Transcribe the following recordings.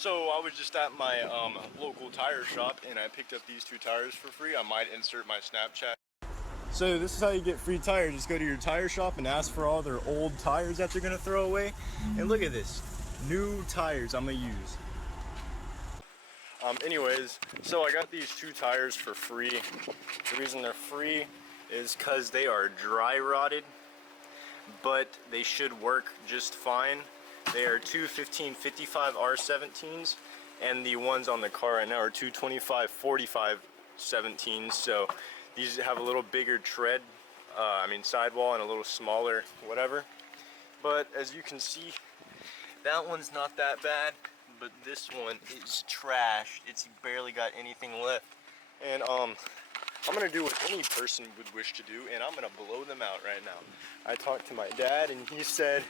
So I was just at my local tire shop and I picked up these two tires for free. I might insert my Snapchat. So this is how you get free tires. Just go to your tire shop and ask for all their old tires that they're gonna throw away. And look at this, new tires I'm gonna use. Anyways, so I got these two tires for free. The reason they're free is because they are dry rotted, but they should work just fine. They are two 1555 R17s, and the ones on the car right now are two 2545 17s. So these have a little bigger tread, sidewall, and a little smaller whatever. But as you can see, that one's not that bad, but this one is trashed. It's barely got anything left. And I'm gonna do what any person would wish to do, and I'm gonna blow them out right now. I talked to my dad and he said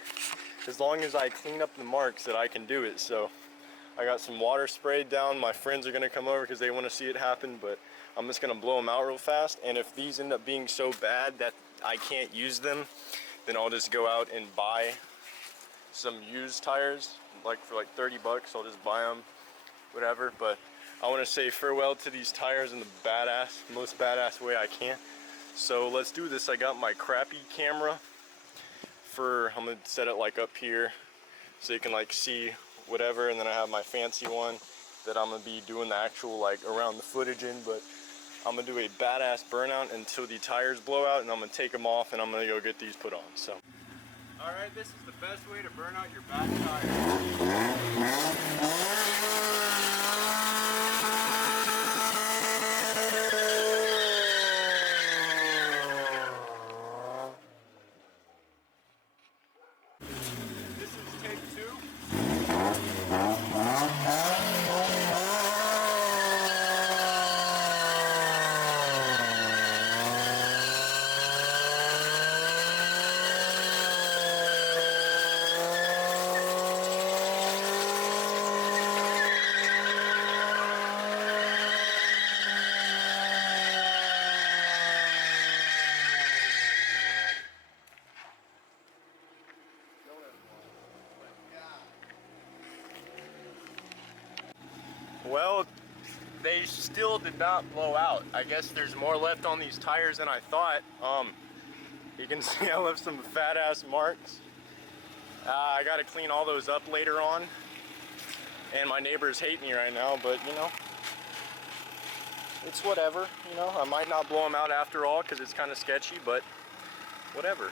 as long as I clean up the marks that I can do it. So I got some water sprayed down. My friends are gonna come over because they want to see it happen, but I'm just gonna blow them out real fast. And if these end up being so bad that I can't use them, then I'll just go out and buy some used tires, like for like 30 bucks. I'll just buy them, whatever. But I want to say farewell to these tires in the most badass way I can. So let's do this. I got my crappy camera I'm gonna set it like up here so you can like see whatever, and then I have my fancy one that I'm gonna be doing the actual like around the footage in. But I'm gonna do a badass burnout until the tires blow out, and I'm gonna take them off and I'm gonna go get these put on. So alright, this is the best way to burn out your bad This is take 2. Well, they still did not blow out. I guess there's more left on these tires than I thought. You can see I left some fat ass marks. I gotta clean all those up later on. And my neighbors hate me right now, but you know, it's whatever. You know, I might not blow them out after all because it's kind of sketchy, but whatever.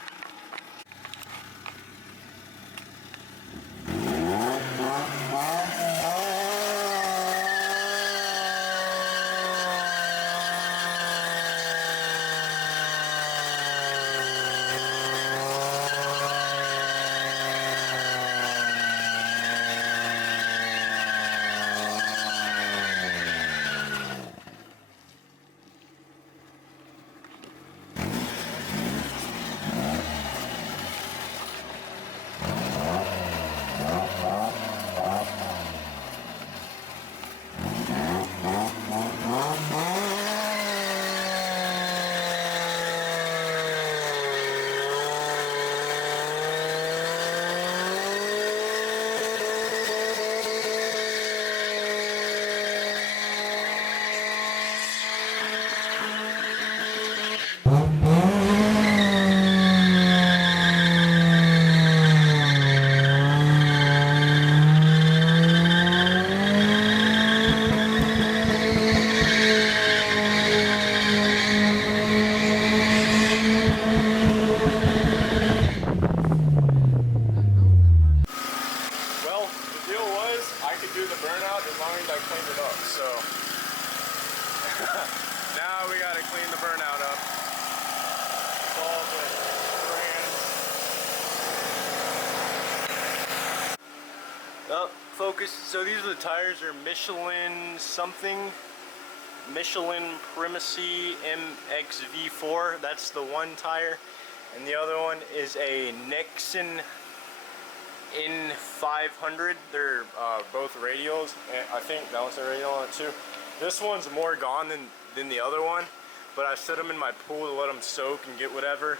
Now we gotta clean the burnout up. It's all good. Oh, focus. So these are the tires. Are Michelin something. Michelin Primacy MXV4. That's the one tire. And the other one is a Nexen N500. They're both radials. I think that one's a radial on it too. This one's more gone than the other one, but I set them in my pool to let them soak and get whatever.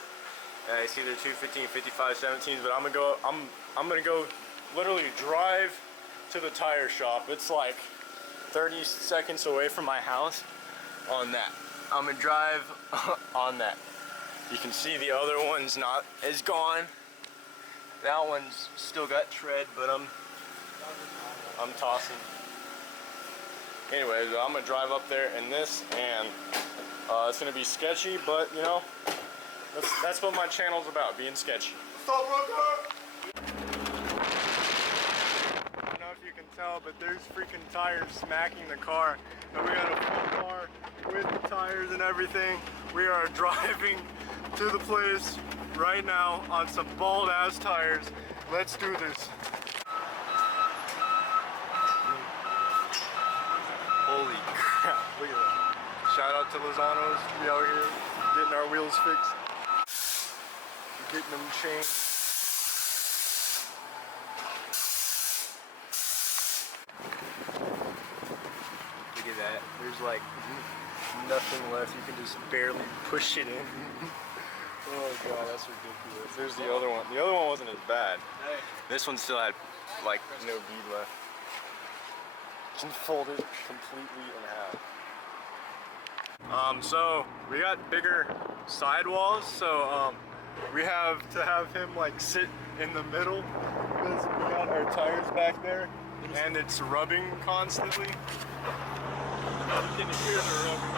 I see they're 215, 55, 17s, but I'm gonna go literally drive to the tire shop. It's like 30 seconds away from my house on that. I'm gonna drive on that. You can see the other one's is gone. That one's still got tread, but I'm tossing. Anyways, I'm gonna drive up there in this, and it's gonna be sketchy, but you know, that's what my channel's about, being sketchy. Stop, brother! I don't know if you can tell, but there's freaking tires smacking the car, and we got a full car with the tires and everything. We are driving to the place right now on some bald ass tires. Let's do this. Holy crap, look at that. Shout out to Lozano's. We out here getting our wheels fixed. Getting them changed. Look at that. There's like nothing left. You can just barely push it in. Oh god, that's ridiculous. There's the other one. The other one wasn't as bad. This one still had like no bead left. Can fold it completely in half. So we got bigger sidewalls, so we have to have him like sit in the middle because we got our tires back there and it's rubbing constantly. You can hear the rubbing.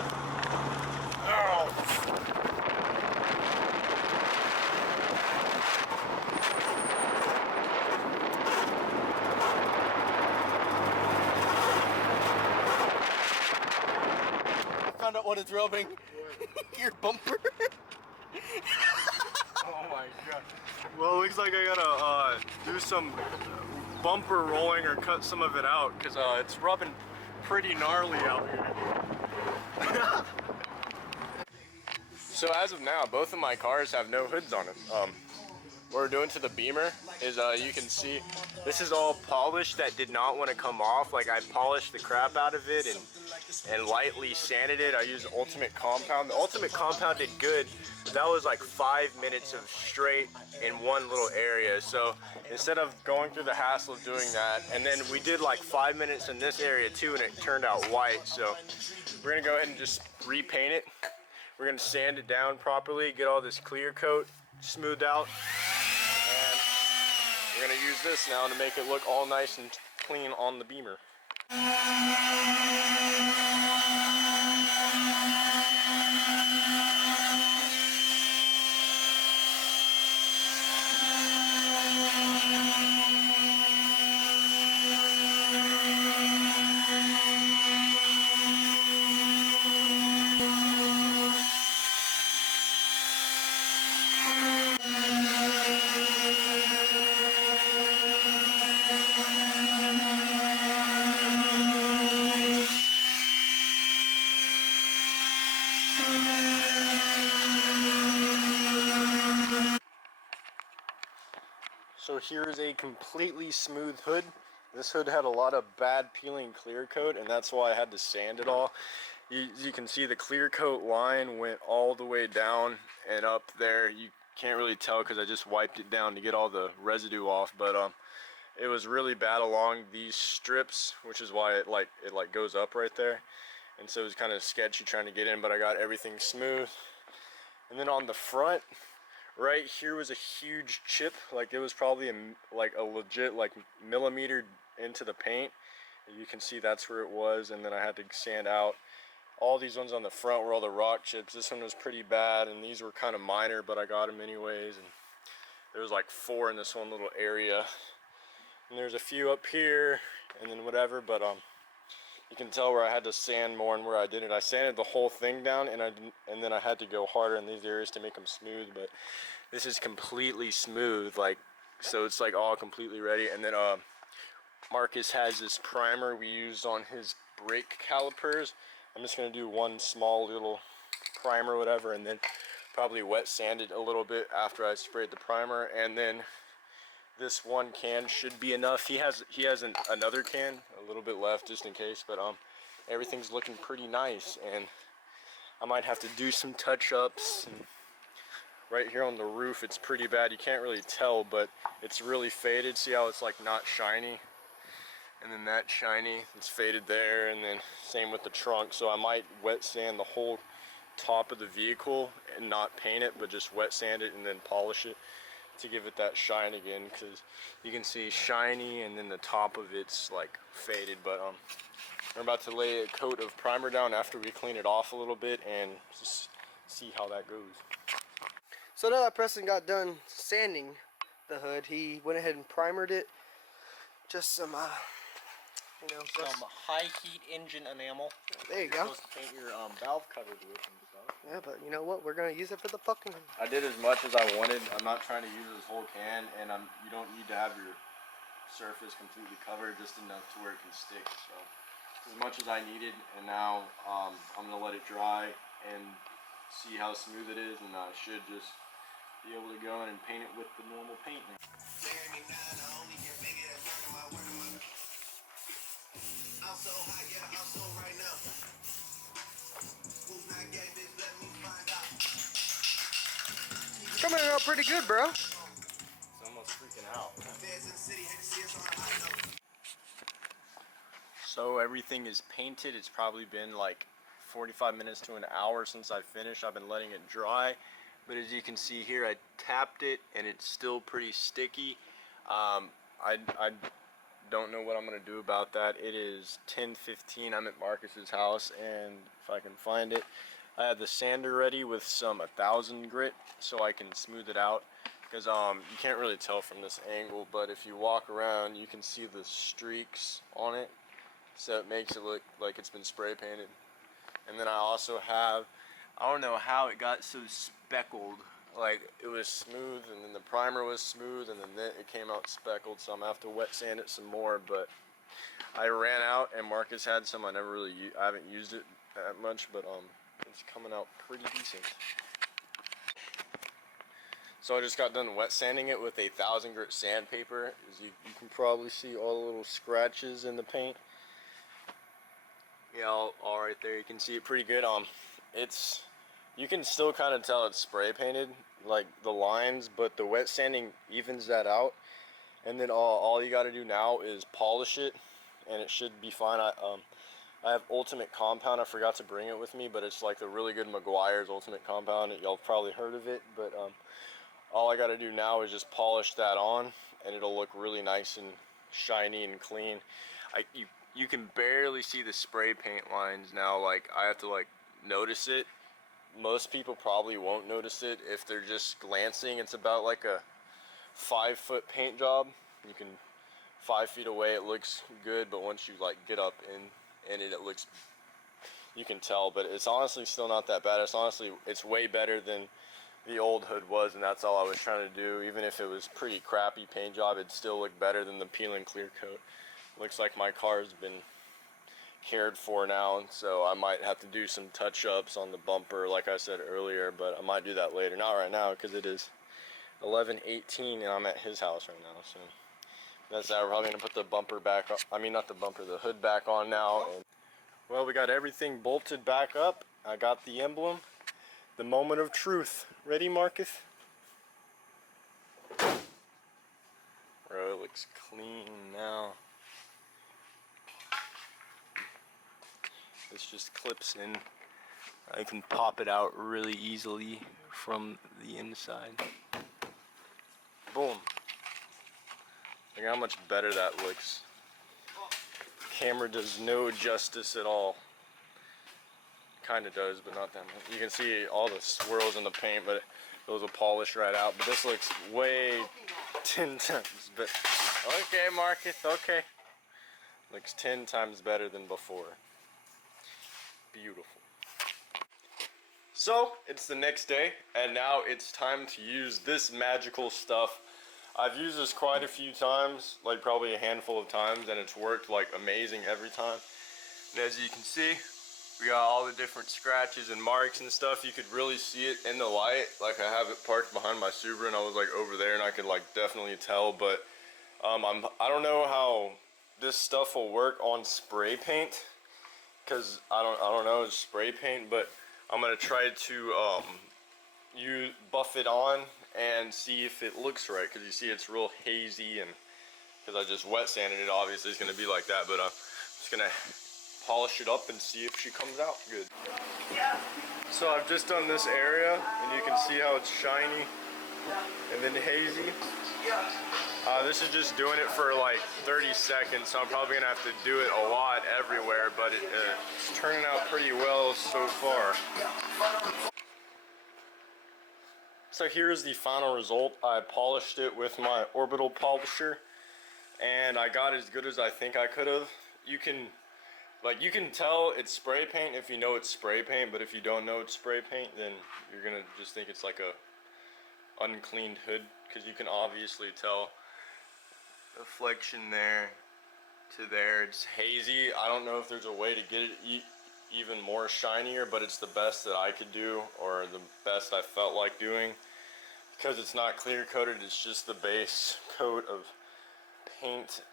Oh. Found out what it's rubbing. Your bumper. Oh my god. Well, it looks like I gotta do some bumper rolling or cut some of it out because it's rubbing pretty gnarly out here. So as of now, both of my cars have no hoods on it. What we're doing to the Beamer is you can see this is all polished that did not want to come off. Like I polished the crap out of it and lightly sanded it. I used Ultimate Compound. The Ultimate Compound did good, but that was like 5 minutes of straight in one little area. So instead of going through the hassle of doing that, and then we did like 5 minutes in this area too, and it turned out white. So we're gonna go ahead and just repaint it. We're gonna sand it down properly, get all this clear coat smoothed out, and we're gonna use this now to make it look all nice and clean on the Beamer. So here's a completely smooth hood. This hood had a lot of bad peeling clear coat, and that's why I had to sand it all. You can see the clear coat line went all the way down and up there. You can't really tell because I just wiped it down to get all the residue off, but it was really bad along these strips, which is why it goes up right there. And so it was kind of sketchy trying to get in, but I got everything smooth. And then on the front, right here was a huge chip. Like it was probably a legit millimeter into the paint. You can see that's where it was, and then I had to sand out. All these ones on the front were all the rock chips. This one was pretty bad, and these were kind of minor, but I got them anyways. And there was like 4 in this one little area, and there's a few up here, and then whatever. But you can tell where I had to sand more and where I didn't. I sanded the whole thing down, and then I had to go harder in these areas to make them smooth. But this is completely smooth, so it's like all completely ready. And then Marcus has this primer we used on his brake calipers. I'm just gonna do one small little primer, whatever, and then probably wet sand it a little bit after I sprayed the primer. And then this one can should be enough. He has another can, a little bit left just in case, but everything's looking pretty nice, and I might have to do some touch-ups. And right here on the roof, it's pretty bad. You can't really tell, but it's really faded. See how it's like not shiny? and then that shiny, it's faded there, and then same with the trunk. So I might wet sand the whole top of the vehicle and not paint it, but just wet sand it and then polish it to give it that shine again, because you can see shiny and then the top of it's like faded. But we're about to lay a coat of primer down after we clean it off a little bit and just see how that goes. So now that Preston got done sanding the hood, he went ahead and primered it. Just some, you know, Some high heat engine enamel. there you go. Supposed to paint your valve covers with and stuff. Yeah, but you know what? We're gonna use it for the fucking. I did as much as I wanted. I'm not trying to use this whole can, and you don't need to have your surface completely covered, just enough to where it can stick. So as much as I needed, and now I'm gonna let it dry and see how smooth it is, and I should just be able to go in and paint it with the normal paint now. It's coming out pretty good, bro. It's almost freaking out. So everything is painted. It's probably been like 45 minutes to an hour since I finished. I've been letting it dry, but as you can see here, I tapped it and it's still pretty sticky. I don't know what I'm gonna do about that. It is 10:15. I'm at Marcus's house, and if I can find it, I have the sander ready with some 1000 grit so I can smooth it out, because you can't really tell from this angle, but if you walk around you can see the streaks on it, so it makes it look like it's been spray painted. And then I also have, I don't know how it got so speckled, like it was smooth and then the primer was smooth and then it came out speckled, so I'm gonna have to wet sand it some more. But I ran out and Marcus had some. I haven't used it that much, but it's coming out pretty decent. So I just got done wet sanding it with 1000 grit sandpaper. As you can probably see all the little scratches in the paint. Yeah, all right there, you can see it pretty good. You can still kind of tell it's spray painted, like the lines, but the wet sanding evens that out. And then all you got to do now is polish it, and it should be fine. I have Ultimate Compound. I forgot to bring it with me, but it's like the really good Meguiar's Ultimate Compound. Y'all probably heard of it, but all I got to do now is just polish that on, and it'll look really nice and shiny and clean. You can barely see the spray paint lines now. Like, I have to like notice it. Most people probably won't notice it if they're just glancing. It's about like a 5-foot paint job. You can 5 feet away it looks good, but once you like get up in it looks, you can tell. But it's honestly still not that bad. It's way better than the old hood was, and that's all I was trying to do. Even if it was pretty crappy paint job, it'd still look better than the peel and clear coat. Looks like my car's been cared for now, so I might have to do some touch-ups on the bumper like I said earlier, but I might do that later. Not right now, because it is 11:18 and I'm at his house right now. So that's that. We're probably gonna put the bumper back up. I mean, not the bumper, the hood back on now. And, well, we got everything bolted back up. I got the emblem. The moment of truth. Ready, Marcus? Bro, it looks clean now. This just clips in. I can pop it out really easily from the inside. Boom. Look how much better that looks. Camera does no justice at all. Kinda does, but not that much. You can see all the swirls in the paint, but those will polish right out. But this looks way 10 times better. Okay, Marcus, okay. Looks 10 times better than before. Beautiful. So it's the next day, and now it's time to use this magical stuff. I've used this quite a few times, like probably a handful of times, and it's worked like amazing every time. And as you can see, we got all the different scratches and marks and stuff. You could really see it in the light. Like, I have it parked behind my Subaru, and I was like over there, and I could like definitely tell. But I don't know how this stuff will work on spray paint, because I don't know, it's spray paint. But I'm gonna try to buff it on and see if it looks right, because you see it's real hazy and because I just wet sanded it. Obviously it's going to be like that, but I'm just going to polish it up and see if she comes out good. So I've just done this area, and you can see how it's shiny and then hazy. This is just doing it for like 30 seconds, so I'm probably gonna have to do it a lot everywhere, but it's turning out pretty well so far. So here's the final result. I polished it with my orbital polisher, and I got as good as I think I could have. You can tell it's spray paint if you know it's spray paint, but if you don't know it's spray paint, then you're gonna just think it's like a uncleaned hood, because you can obviously tell the flexion there to there. It's hazy. I don't know if there's a way to get it even more shinier, but it's the best that I could do, or the best I felt like doing, because it's not clear coated. It's just the base coat of paint.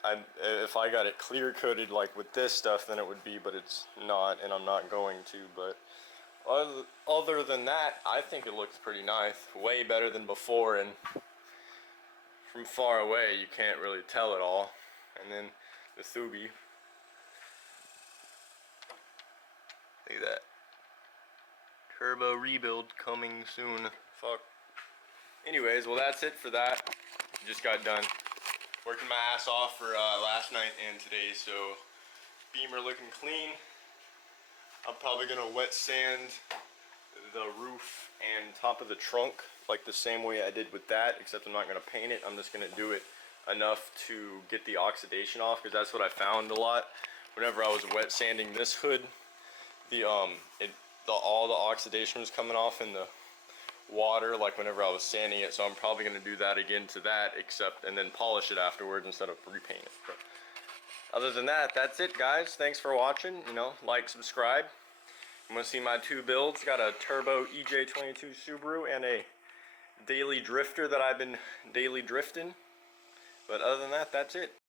If I got it clear coated like with this stuff, then it would be, but it's not, and I'm not going to. But other than that, I think it looks pretty nice, way better than before, and from far away you can't really tell at all. And then the Thubi, look at that, turbo rebuild coming soon. Fuck. Anyways, well, that's it for that. Just got done working my ass off for last night and today, so Beamer looking clean. I'm probably gonna wet sand the roof and top of the trunk like the same way I did with that, except I'm not gonna paint it. I'm just gonna do it enough to get the oxidation off, because that's what I found a lot whenever I was wet sanding this hood. All the oxidation was coming off in the water, like whenever I was sanding it. So I'm probably going to do that again to that, and then polish it afterwards instead of repaint it. But other than that, that's it, guys. Thanks for watching. Like, subscribe. You want to see my two builds? Got a turbo EJ22 Subaru and a daily drifter that I've been daily drifting. But other than that, that's it.